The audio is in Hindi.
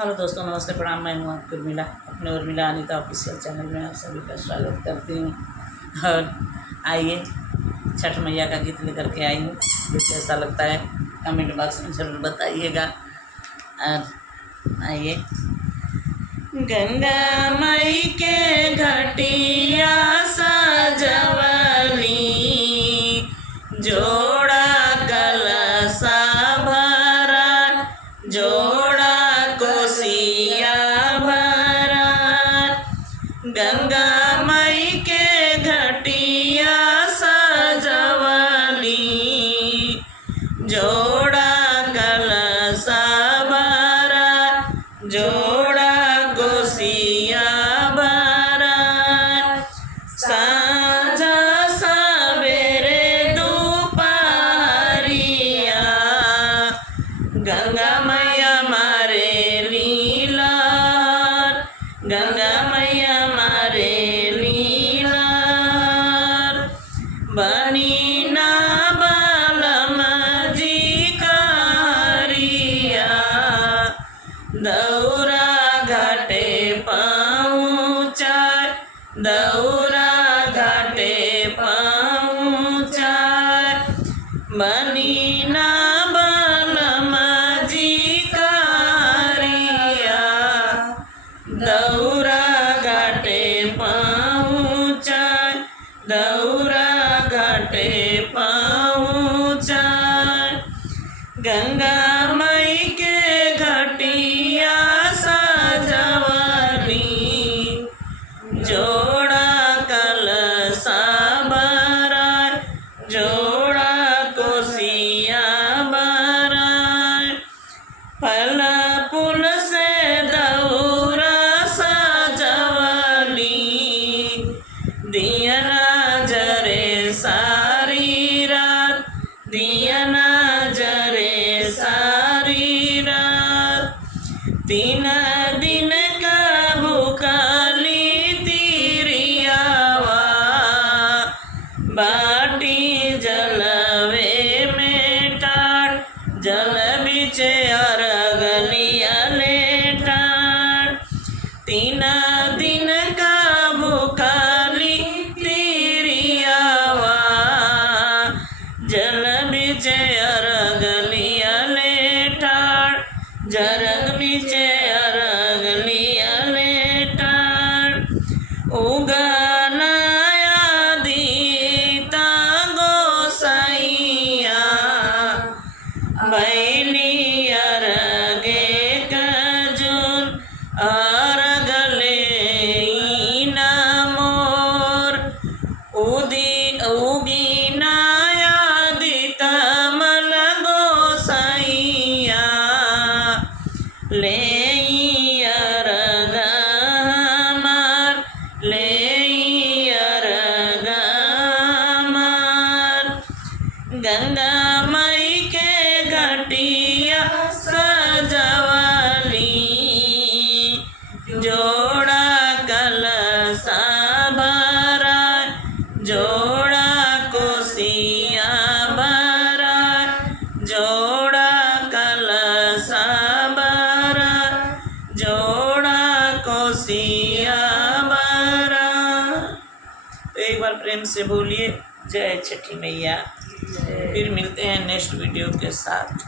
हेलो दोस्तों, नमस्ते, प्रणाम। मैं हूँ आपकी उर्मिला, अपने उर्मिला अनीता ऑफिशियल चैनल में आप सभी का स्वागत करती हूँ। और आइए, छठ मैया का गीत लेकर के आई हूँ। जो कैसा लगता है कमेंट बॉक्स में ज़रूर बताइएगा। और आइए। गंगा मई के घटिया सजवली, जोड़ा कलसा भरा, जोड़ा कोसिया भरा। गंगा मई के घटिया सजवली, जोड़ा कलसा भरा, जोड़ा कोसिया भरा। साँझ सवेरे दोपहरिया, गंगा मैया मारे लीला, गंगा मैया मारे लीला। बनी ना बलम जी कारिया, दौरा घाटे पहुँचाय, दौरा घाटे पहुँचाय। बनी ना बलम जी कारिया, दौरा घाटे पहुँचाय, दौरा घाटे पहुँचाय। गंगा मई के घटिया सजवली, जोड़ा कलसा भरा, जोड़ा कोसिया भरा। फल फूल से दौरा सजवली, दियना जरे सारी रात, दियना जरे सारी रात। 3 दिन का भूखली तिरियावा, बाटी जलवे में टाट, जल बिचे अरगलिया ले टाट। 3 दिन का भूखली तिरियावा, जल बिचे अरगलिया ले टाट, जरग बिचे अरगलिया ले टाट। उगनाया दीता गोसाइया, बैली अरगे कजून, अरगले ना मोर। उगी नाया दीता मल गोसाइया, ले अरगा मार, ले अरगा मार। गंगा मई के घटिया सजवली, जोड़ा कलसा भरा, जोड़ा कोसिया भरा, जोड़ा कलसा भरा, जोड़ा कोसिया भरा। तो एक बार प्रेम से बोलिए जय छठी मैया। फिर मिलते हैं नेक्स्ट वीडियो के साथ।